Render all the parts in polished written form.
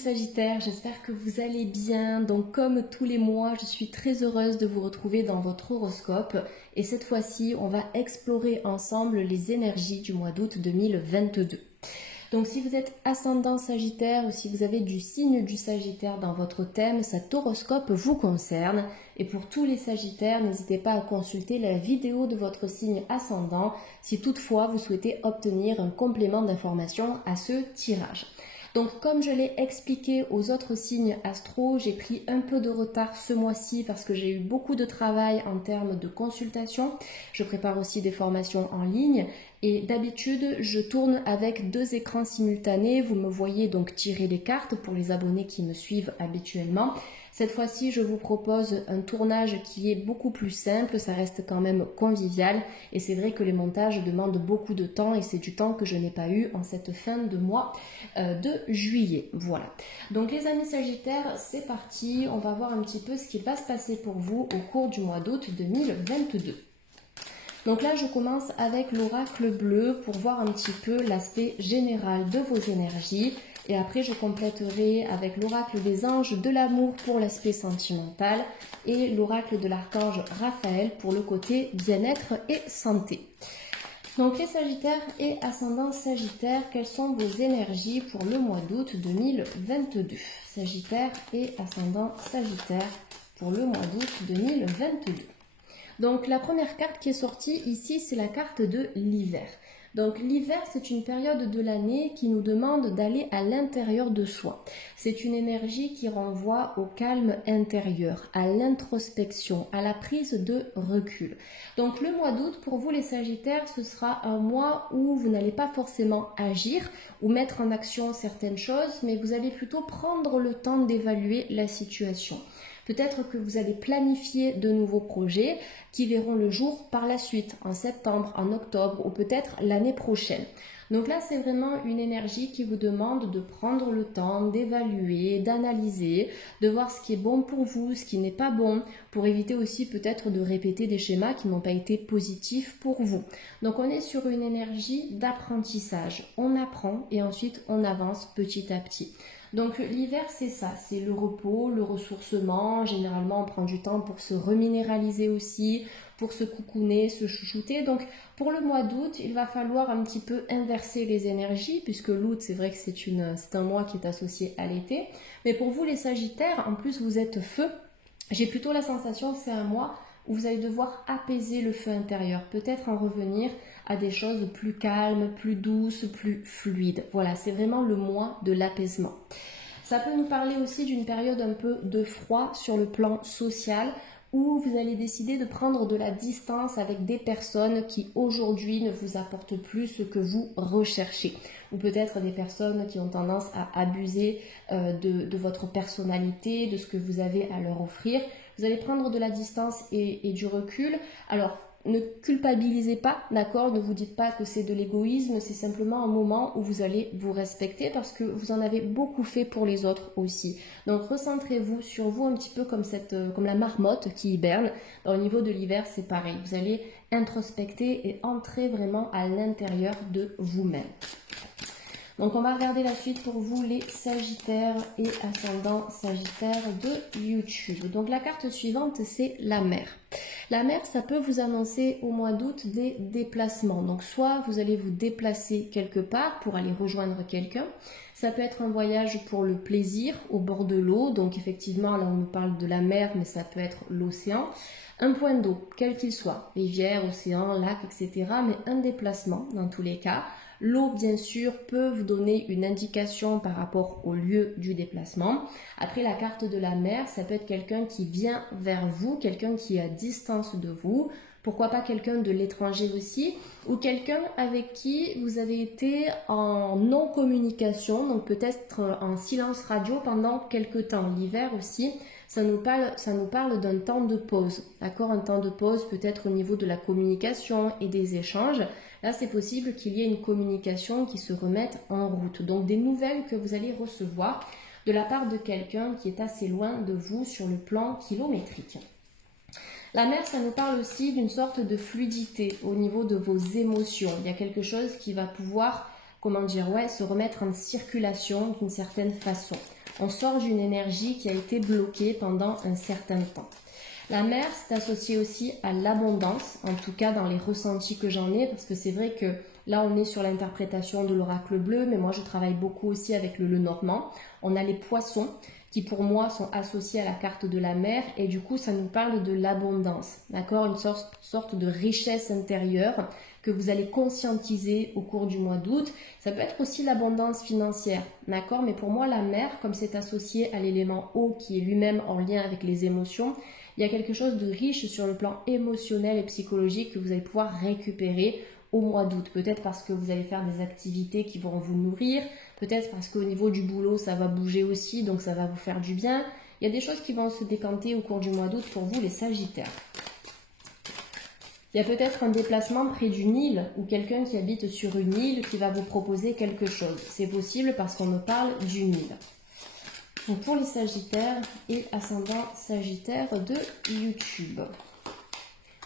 Sagittaires, j'espère que vous allez bien. Donc comme tous les mois, je suis très heureuse de vous retrouver dans votre horoscope. Et cette fois-ci, on va explorer ensemble les énergies du mois d'août 2022. Donc si vous êtes ascendant Sagittaire ou si vous avez du signe du Sagittaire dans votre thème, cet horoscope vous concerne. Et pour tous les Sagittaires, n'hésitez pas à consulter la vidéo de votre signe ascendant si toutefois vous souhaitez obtenir un complément d'information à ce tirage. Donc comme je l'ai expliqué aux autres signes astro, j'ai pris un peu de retard ce mois-ci parce que j'ai eu beaucoup de travail en termes de consultation. Je prépare aussi des formations en ligne et d'habitude je tourne avec 2 écrans simultanés. Vous me voyez donc tirer les cartes pour les abonnés qui me suivent habituellement. Cette fois-ci, je vous propose un tournage qui est beaucoup plus simple, ça reste quand même convivial et c'est vrai que les montages demandent beaucoup de temps et c'est du temps que je n'ai pas eu en cette fin de mois de juillet. Voilà. Donc les amis Sagittaires, c'est parti, on va voir un petit peu ce qui va se passer pour vous au cours du mois d'août 2022. Donc là, je commence avec l'oracle bleu pour voir un petit peu l'aspect général de vos énergies. Et après, je compléterai avec l'oracle des anges de l'amour pour l'aspect sentimental et l'oracle de l'archange Raphaël pour le côté bien-être et santé. Donc les Sagittaires et ascendants Sagittaires, quelles sont vos énergies pour le mois d'août 2022? Sagittaire et ascendant Sagittaire pour le mois d'août 2022. Donc la première carte qui est sortie ici, c'est la carte de l'hiver. Donc l'hiver, c'est une période de l'année qui nous demande d'aller à l'intérieur de soi. C'est une énergie qui renvoie au calme intérieur, à l'introspection, à la prise de recul. Donc le mois d'août, pour vous les Sagittaires, ce sera un mois où vous n'allez pas forcément agir ou mettre en action certaines choses, mais vous allez plutôt prendre le temps d'évaluer la situation. Peut-être que vous allez planifier de nouveaux projets qui verront le jour par la suite, en septembre, en octobre ou peut-être l'année prochaine. Donc là, c'est vraiment une énergie qui vous demande de prendre le temps d'évaluer, d'analyser, de voir ce qui est bon pour vous, ce qui n'est pas bon, pour éviter aussi peut-être de répéter des schémas qui n'ont pas été positifs pour vous. Donc on est sur une énergie d'apprentissage. On apprend et ensuite on avance petit à petit. Donc l'hiver, c'est ça, c'est le repos, le ressourcement. Généralement, on prend du temps pour se reminéraliser aussi, pour se coucouner, se chouchouter. Donc pour le mois d'août, il va falloir un petit peu inverser les énergies, puisque l'août, c'est vrai que c'est un mois qui est associé à l'été. Mais pour vous les Sagittaires, en plus vous êtes feu, j'ai plutôt la sensation que c'est un mois où vous allez devoir apaiser le feu intérieur, peut-être en revenir à des choses plus calmes, plus douces, plus fluides. Voilà, c'est vraiment le mois de l'apaisement. Ça peut nous parler aussi d'une période un peu de froid sur le plan social, où vous allez décider de prendre de la distance avec des personnes qui aujourd'hui ne vous apportent plus ce que vous recherchez. Ou peut-être des personnes qui ont tendance à abuser de votre personnalité, de ce que vous avez à leur offrir. Vous allez prendre de la distance et du recul. Alors, ne culpabilisez pas, d'accord? Ne vous dites pas que c'est de l'égoïsme, c'est simplement un moment où vous allez vous respecter parce que vous en avez beaucoup fait pour les autres aussi. Donc recentrez-vous sur vous un petit peu comme la marmotte qui hiberne. Au niveau de l'hiver, c'est pareil. Vous allez introspecter et entrer vraiment à l'intérieur de vous-même. Donc on va regarder la suite pour vous les Sagittaires et ascendants Sagittaires de YouTube. Donc la carte suivante, c'est la mer. La mer, ça peut vous annoncer au mois d'août des déplacements. Donc soit vous allez vous déplacer quelque part pour aller rejoindre quelqu'un. Ça peut être un voyage pour le plaisir au bord de l'eau. Donc effectivement, là on nous parle de la mer, mais ça peut être l'océan. Un point d'eau, quel qu'il soit, rivière, océan, lac, etc. Mais un déplacement dans tous les cas. L'eau, bien sûr, peut vous donner une indication par rapport au lieu du déplacement. Après, la carte de la mer, ça peut être quelqu'un qui vient vers vous, quelqu'un qui est à distance de vous. Pourquoi pas quelqu'un de l'étranger aussi, ou quelqu'un avec qui vous avez été en non-communication, donc peut-être en silence radio pendant quelques temps. L'hiver aussi, ça nous parle d'un temps de pause, d'accord? Un temps de pause peut-être au niveau de la communication et des échanges. Là, c'est possible qu'il y ait une communication qui se remette en route. Donc, des nouvelles que vous allez recevoir de la part de quelqu'un qui est assez loin de vous sur le plan kilométrique. La mer, ça nous parle aussi d'une sorte de fluidité au niveau de vos émotions. Il y a quelque chose qui va pouvoir comment dire, ouais, se remettre en circulation d'une certaine façon. On sort d'une énergie qui a été bloquée pendant un certain temps. La mer, c'est associé aussi à l'abondance, en tout cas dans les ressentis que j'en ai, parce que c'est vrai que là, on est sur l'interprétation de l'oracle bleu, mais moi, je travaille beaucoup aussi avec le Lenormand. On a les poissons qui, pour moi, sont associés à la carte de la mer, et du coup, ça nous parle de l'abondance, d'accord? Une sorte de richesse intérieure que vous allez conscientiser au cours du mois d'août. Ça peut être aussi l'abondance financière, d'accord? Mais pour moi, la mer, comme c'est associé à l'élément eau qui est lui-même en lien avec les émotions, il y a quelque chose de riche sur le plan émotionnel et psychologique que vous allez pouvoir récupérer au mois d'août. Peut-être parce que vous allez faire des activités qui vont vous nourrir, peut-être parce qu'au niveau du boulot, ça va bouger aussi, donc ça va vous faire du bien. Il y a des choses qui vont se décanter au cours du mois d'août pour vous, les Sagittaires. Il y a peut-être un déplacement près d'une île ou quelqu'un qui habite sur une île qui va vous proposer quelque chose. C'est possible parce qu'on me parle d'une île. Donc pour les Sagittaires et ascendant Sagittaire de YouTube.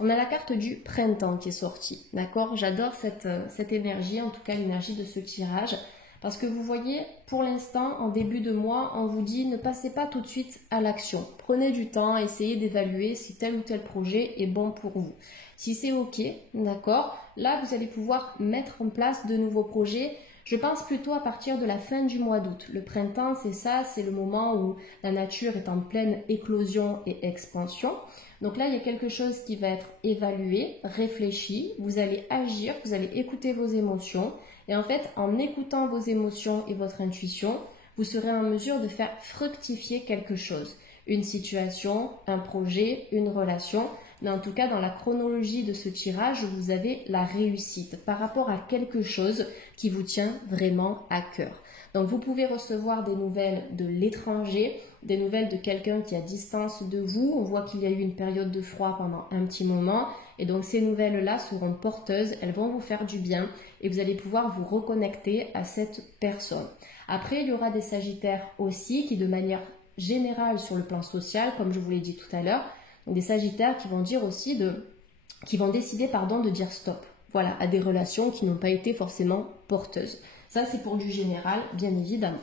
On a la carte du printemps qui est sortie, d'accord? J'adore cette énergie, en tout cas l'énergie de ce tirage, parce que vous voyez, pour l'instant, en début de mois, on vous dit ne passez pas tout de suite à l'action. Prenez du temps, essayez d'évaluer si tel ou tel projet est bon pour vous. Si c'est ok, d'accord, là vous allez pouvoir mettre en place de nouveaux projets. Je pense plutôt à partir de la fin du mois d'août. Le printemps, c'est ça, c'est le moment où la nature est en pleine éclosion et expansion. Donc là, il y a quelque chose qui va être évalué, réfléchi, vous allez agir, vous allez écouter vos émotions. Et en fait, en écoutant vos émotions et votre intuition, vous serez en mesure de faire fructifier quelque chose. Une situation, un projet, une relation. Mais en tout cas, dans la chronologie de ce tirage, vous avez la réussite par rapport à quelque chose qui vous tient vraiment à cœur. Donc, vous pouvez recevoir des nouvelles de l'étranger, des nouvelles de quelqu'un qui est à distance de vous. On voit qu'il y a eu une période de froid pendant un petit moment. Et donc, ces nouvelles-là seront porteuses, elles vont vous faire du bien et vous allez pouvoir vous reconnecter à cette personne. Après, il y aura des Sagittaires aussi qui, de manière générale sur le plan social, comme je vous l'ai dit tout à l'heure, des Sagittaires qui vont dire aussi qui vont décider de dire stop, voilà, à des relations qui n'ont pas été forcément porteuses. Ça, c'est pour du général, bien évidemment.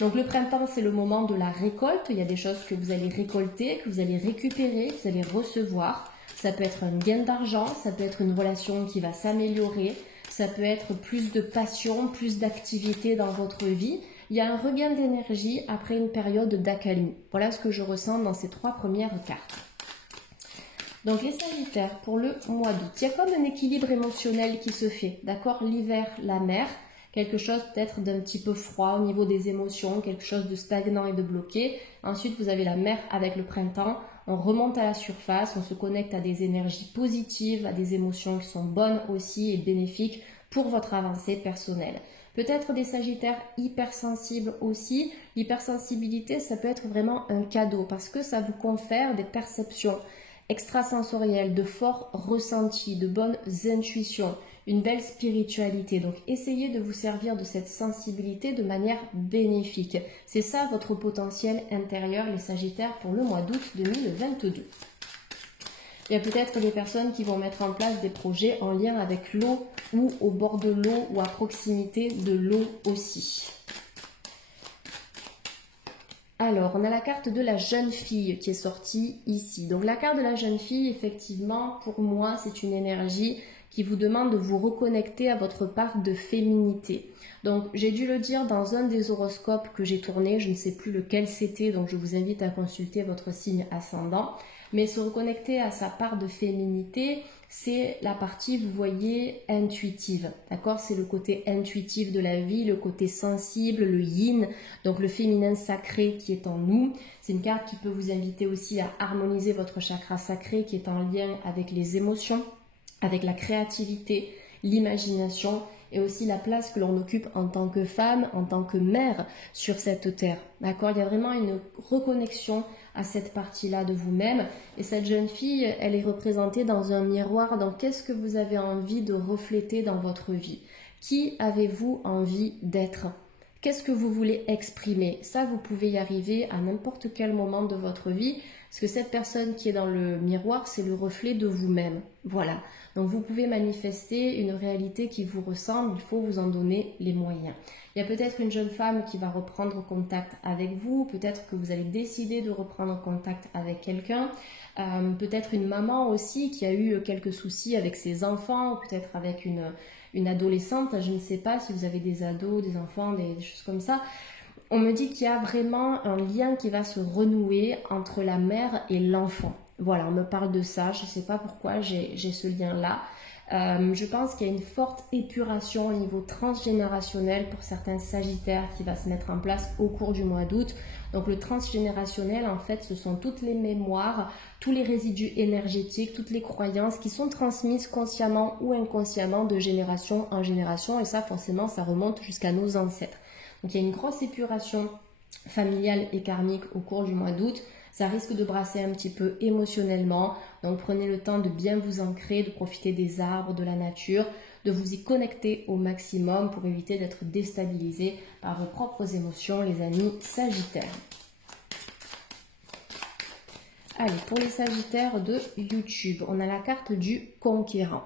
Donc le printemps, c'est le moment de la récolte. Il y a des choses que vous allez récolter, que vous allez récupérer, que vous allez recevoir. Ça peut être un gain d'argent, ça peut être une relation qui va s'améliorer, ça peut être plus de passion, plus d'activité dans votre vie. Il y a un regain d'énergie après une période d'accalmie. Voilà ce que je ressens dans ces 3 premières cartes. Donc les Sagittaires, pour le mois d'août, il y a comme un équilibre émotionnel qui se fait, d'accord? L'hiver, la mer, quelque chose peut-être d'un petit peu froid au niveau des émotions, quelque chose de stagnant et de bloqué. Ensuite, vous avez la mer avec le printemps, on remonte à la surface, on se connecte à des énergies positives, à des émotions qui sont bonnes aussi et bénéfiques pour votre avancée personnelle. Peut-être des Sagittaires hypersensibles aussi. L'hypersensibilité, ça peut être vraiment un cadeau parce que ça vous confère des perceptions extrasensorielles, de forts ressentis, de bonnes intuitions, une belle spiritualité. Donc essayez de vous servir de cette sensibilité de manière bénéfique. C'est ça votre potentiel intérieur, les Sagittaires, pour le mois d'août 2022. Il y a peut-être des personnes qui vont mettre en place des projets en lien avec l'eau ou au bord de l'eau ou à proximité de l'eau aussi. Alors, on a la carte de la jeune fille qui est sortie ici. Donc, la carte de la jeune fille, effectivement, pour moi, c'est une énergie qui vous demande de vous reconnecter à votre part de féminité. Donc, j'ai dû le dire dans un des horoscopes que j'ai tourné, je ne sais plus lequel c'était, donc je vous invite à consulter votre signe ascendant. Mais se reconnecter à sa part de féminité, c'est la partie, vous voyez, intuitive. D'accord? C'est le côté intuitif de la vie, le côté sensible, le yin, donc le féminin sacré qui est en nous. C'est une carte qui peut vous inviter aussi à harmoniser votre chakra sacré qui est en lien avec les émotions, avec la créativité, l'imagination et aussi la place que l'on occupe en tant que femme, en tant que mère sur cette terre. D'accord? Il y a vraiment une reconnexion à cette partie-là de vous-même. Et cette jeune fille, elle est représentée dans un miroir. Donc, qu'est-ce que vous avez envie de refléter dans votre vie? Qui avez-vous envie d'être? Qu'est-ce que vous voulez exprimer? Ça, vous pouvez y arriver à n'importe quel moment de votre vie, parce que cette personne qui est dans le miroir, c'est le reflet de vous-même. Voilà. Donc vous pouvez manifester une réalité qui vous ressemble, il faut vous en donner les moyens. Il y a peut-être une jeune femme qui va reprendre contact avec vous, peut-être que vous allez décider de reprendre contact avec quelqu'un, peut-être une maman aussi qui a eu quelques soucis avec ses enfants, peut-être avec une adolescente, je ne sais pas si vous avez des ados, des enfants, des choses comme ça. On me dit qu'il y a vraiment un lien qui va se renouer entre la mère et l'enfant. Voilà, on me parle de ça, je ne sais pas pourquoi j'ai ce lien-là. Je pense qu'il y a une forte épuration au niveau transgénérationnel pour certains sagittaires qui va se mettre en place au cours du mois d'août. Donc le transgénérationnel, en fait, ce sont toutes les mémoires, tous les résidus énergétiques, toutes les croyances qui sont transmises consciemment ou inconsciemment de génération en génération. Et ça, forcément, ça remonte jusqu'à nos ancêtres. Donc il y a une grosse épuration familiale et karmique au cours du mois d'août. Ça risque de brasser un petit peu émotionnellement. Donc prenez le temps de bien vous ancrer, de profiter des arbres, de la nature, de vous y connecter au maximum pour éviter d'être déstabilisé par vos propres émotions, les amis sagittaires. Allez, pour les sagittaires de YouTube, on a la carte du conquérant.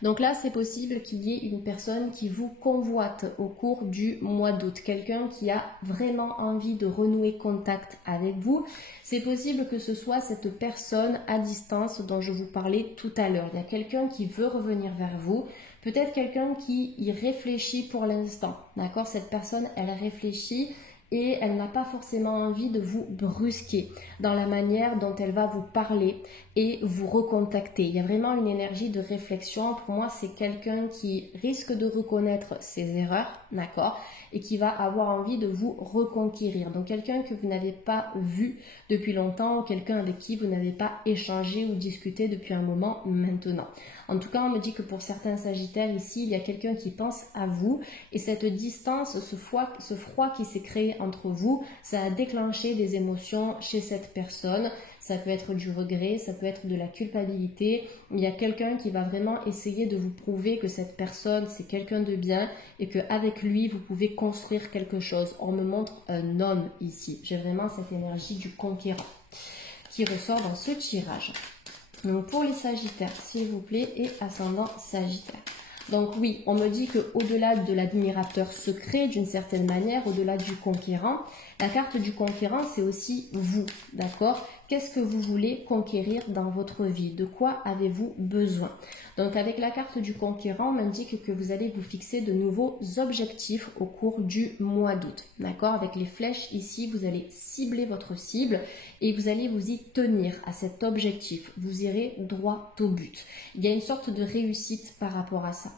Donc là, c'est possible qu'il y ait une personne qui vous convoite au cours du mois d'août. Quelqu'un qui a vraiment envie de renouer contact avec vous. C'est possible que ce soit cette personne à distance dont je vous parlais tout à l'heure. Il y a quelqu'un qui veut revenir vers vous. Peut-être quelqu'un qui y réfléchit pour l'instant. D'accord? Cette personne, elle réfléchit et elle n'a pas forcément envie de vous brusquer dans la manière dont elle va vous parler et vous recontacter. Il y a vraiment une énergie de réflexion. Pour moi, c'est quelqu'un qui risque de reconnaître ses erreurs, d'accord, et qui va avoir envie de vous reconquérir. Donc quelqu'un que vous n'avez pas vu depuis longtemps, ou quelqu'un avec qui vous n'avez pas échangé ou discuté depuis un moment maintenant. En tout cas, on me dit que pour certains sagittaires ici, il y a quelqu'un qui pense à vous et cette distance, ce froid qui s'est créé entre vous, ça a déclenché des émotions chez cette personne. Ça peut être du regret, ça peut être de la culpabilité. Il y a quelqu'un qui va vraiment essayer de vous prouver que cette personne, c'est quelqu'un de bien et qu'avec lui, vous pouvez construire quelque chose. On me montre un homme ici. J'ai vraiment cette énergie du conquérant qui ressort dans ce tirage. Donc pour les sagittaires, s'il vous plaît, et ascendant sagittaire. Donc oui, on me dit qu'au-delà de l'admirateur secret, d'une certaine manière, au-delà du conquérant, la carte du conquérant, c'est aussi vous, d'accord? Qu'est-ce que vous voulez conquérir dans votre vie? De quoi avez-vous besoin? Donc avec la carte du conquérant, on m'indique que vous allez vous fixer de nouveaux objectifs au cours du mois d'août, d'accord? Avec les flèches ici, vous allez cibler votre cible et vous allez vous y tenir à cet objectif. Vous irez droit au but. Il y a une sorte de réussite par rapport à ça.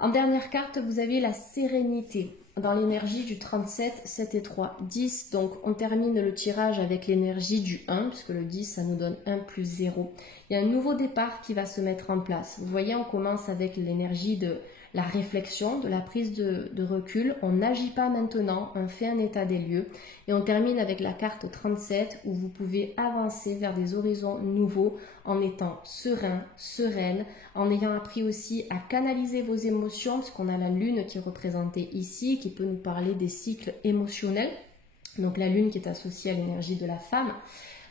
En dernière carte, vous avez la sérénité dans l'énergie du 37, 7 et 3, 10. Donc, on termine le tirage avec l'énergie du 1, puisque le 10, ça nous donne 1 plus 0. Il y a un nouveau départ qui va se mettre en place. Vous voyez, on commence avec l'énergie de la réflexion, de la prise de recul. On n'agit pas maintenant, on fait un état des lieux. Et on termine avec la carte 37 où vous pouvez avancer vers des horizons nouveaux en étant serein, sereine, en ayant appris aussi à canaliser vos émotions, parce qu'on a la lune qui est représentée ici, qui peut nous parler des cycles émotionnels. Donc la lune qui est associée à l'énergie de la femme,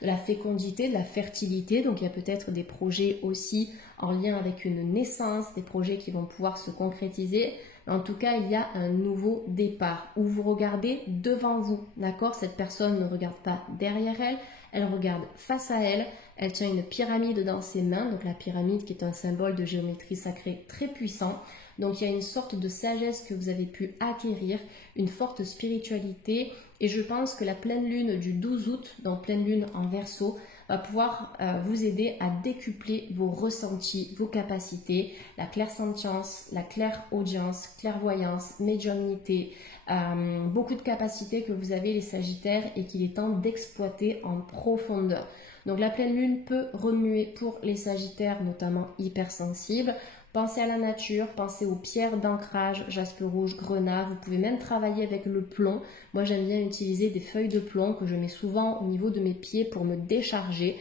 de la fécondité, de la fertilité. Donc il y a peut-être des projets aussi en lien avec une naissance, des projets qui vont pouvoir se concrétiser. En tout cas, il y a un nouveau départ où vous regardez devant vous, d'accord? Cette personne ne regarde pas derrière elle, elle regarde face à elle. Elle tient une pyramide dans ses mains, donc la pyramide qui est un symbole de géométrie sacrée très puissant. Donc il y a une sorte de sagesse que vous avez pu acquérir, une forte spiritualité. Et je pense que la pleine lune du 12 août, donc pleine lune en Verseau, va pouvoir vous aider à décupler vos ressentis, vos capacités, la clairsentience, la clairaudience, clairvoyance, médiumnité, beaucoup de capacités que vous avez les Sagittaires et qu'il est temps d'exploiter en profondeur. Donc la pleine lune peut remuer pour les Sagittaires, notamment hypersensibles. Pensez à la nature, pensez aux pierres d'ancrage, jaspe rouge, grenat. Vous pouvez même travailler avec le plomb. Moi, j'aime bien utiliser des feuilles de plomb que je mets souvent au niveau de mes pieds pour me décharger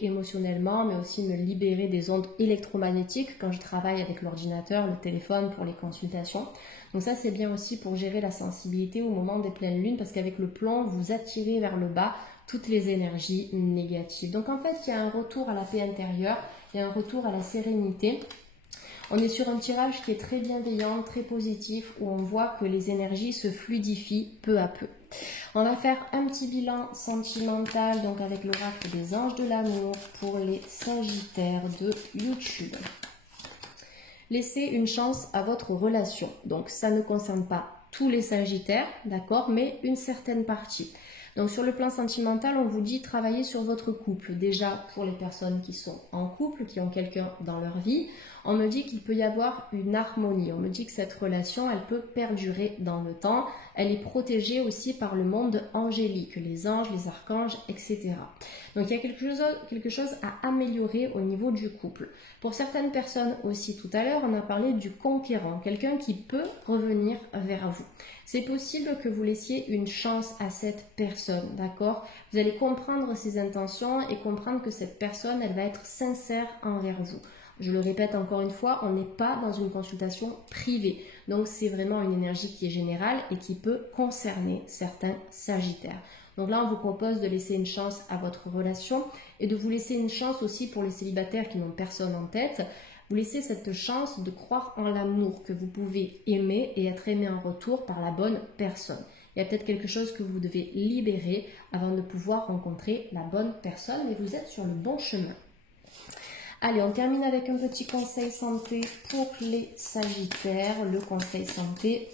émotionnellement, mais aussi me libérer des ondes électromagnétiques quand je travaille avec l'ordinateur, le téléphone pour les consultations. Donc ça, c'est bien aussi pour gérer la sensibilité au moment des pleines lunes, parce qu'avec le plomb, vous attirez vers le bas toutes les énergies négatives. Donc en fait, il y a un retour à la paix intérieure, il y a un retour à la sérénité. On est sur un tirage qui est très bienveillant, très positif, où on voit que les énergies se fluidifient peu à peu. On va faire un petit bilan sentimental, donc avec l'oracle des anges de l'amour pour les Sagittaires de YouTube. Laissez une chance à votre relation. Donc ça ne concerne pas tous les Sagittaires, d'accord, mais une certaine partie. Donc sur le plan sentimental, on vous dit travailler sur votre couple. Déjà pour les personnes qui sont en couple, qui ont quelqu'un dans leur vie, on me dit qu'il peut y avoir une harmonie. On me dit que cette relation, elle peut perdurer dans le temps. Elle est protégée aussi par le monde angélique, les anges, les archanges, etc. Donc il y a quelque chose à améliorer au niveau du couple. Pour certaines personnes aussi, tout à l'heure, on a parlé du conquérant, quelqu'un qui peut revenir vers vous. C'est possible que vous laissiez une chance à cette personne, d'accord? Vous allez comprendre ses intentions et comprendre que cette personne, elle va être sincère envers vous. Je le répète encore une fois, on n'est pas dans une consultation privée. Donc c'est vraiment une énergie qui est générale et qui peut concerner certains Sagittaires. Donc là, on vous propose de laisser une chance à votre relation et de vous laisser une chance aussi pour les célibataires qui n'ont personne en tête. Vous laissez cette chance de croire en l'amour que vous pouvez aimer et être aimé en retour par la bonne personne. Il y a peut-être quelque chose que vous devez libérer avant de pouvoir rencontrer la bonne personne, mais vous êtes sur le bon chemin. Allez, on termine avec un petit conseil santé pour les Sagittaires. Le conseil santé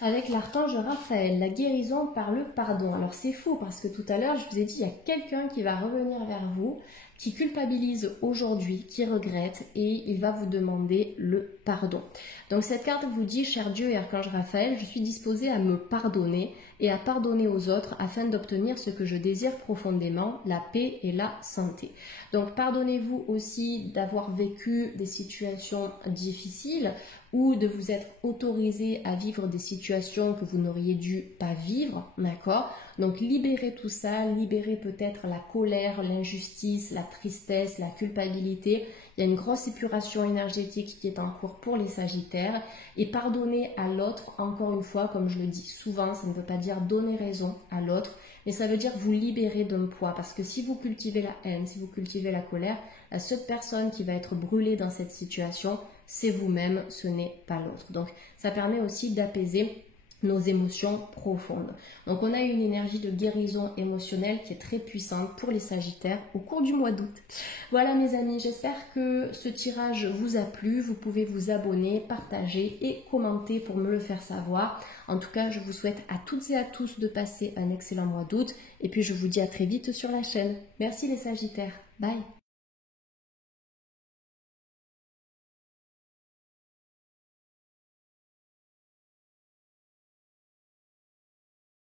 avec l'archange Raphaël, la guérison par le pardon. Alors c'est fou parce que tout à l'heure, je vous ai dit, il y a quelqu'un qui va revenir vers vous, qui culpabilise aujourd'hui, qui regrette et il va vous demander le pardon. Donc cette carte vous dit, cher Dieu et archange Raphaël, je suis disposée à me pardonner et à pardonner aux autres afin d'obtenir ce que je désire profondément, la paix et la santé. Donc pardonnez-vous aussi d'avoir vécu des situations difficiles ou de vous être autorisé à vivre des situations que vous n'auriez dû pas vivre, d'accord? Donc libérez tout ça, libérez peut-être la colère, l'injustice, la tristesse, la culpabilité. Il y a une grosse épuration énergétique qui est en cours pour les Sagittaires et pardonner à l'autre, encore une fois, comme je le dis souvent, ça ne veut pas dire donner raison à l'autre, mais ça veut dire vous libérer d'un poids parce que si vous cultivez la haine, si vous cultivez la colère, la seule personne qui va être brûlée dans cette situation, c'est vous-même, ce n'est pas l'autre. Donc ça permet aussi d'apaiser nos émotions profondes. Donc on a une énergie de guérison émotionnelle qui est très puissante pour les Sagittaires au cours du mois d'août. Voilà mes amis, j'espère que ce tirage vous a plu. Vous pouvez vous abonner, partager et commenter pour me le faire savoir. En tout cas, je vous souhaite à toutes et à tous de passer un excellent mois d'août et puis je vous dis à très vite sur la chaîne. Merci les Sagittaires, bye.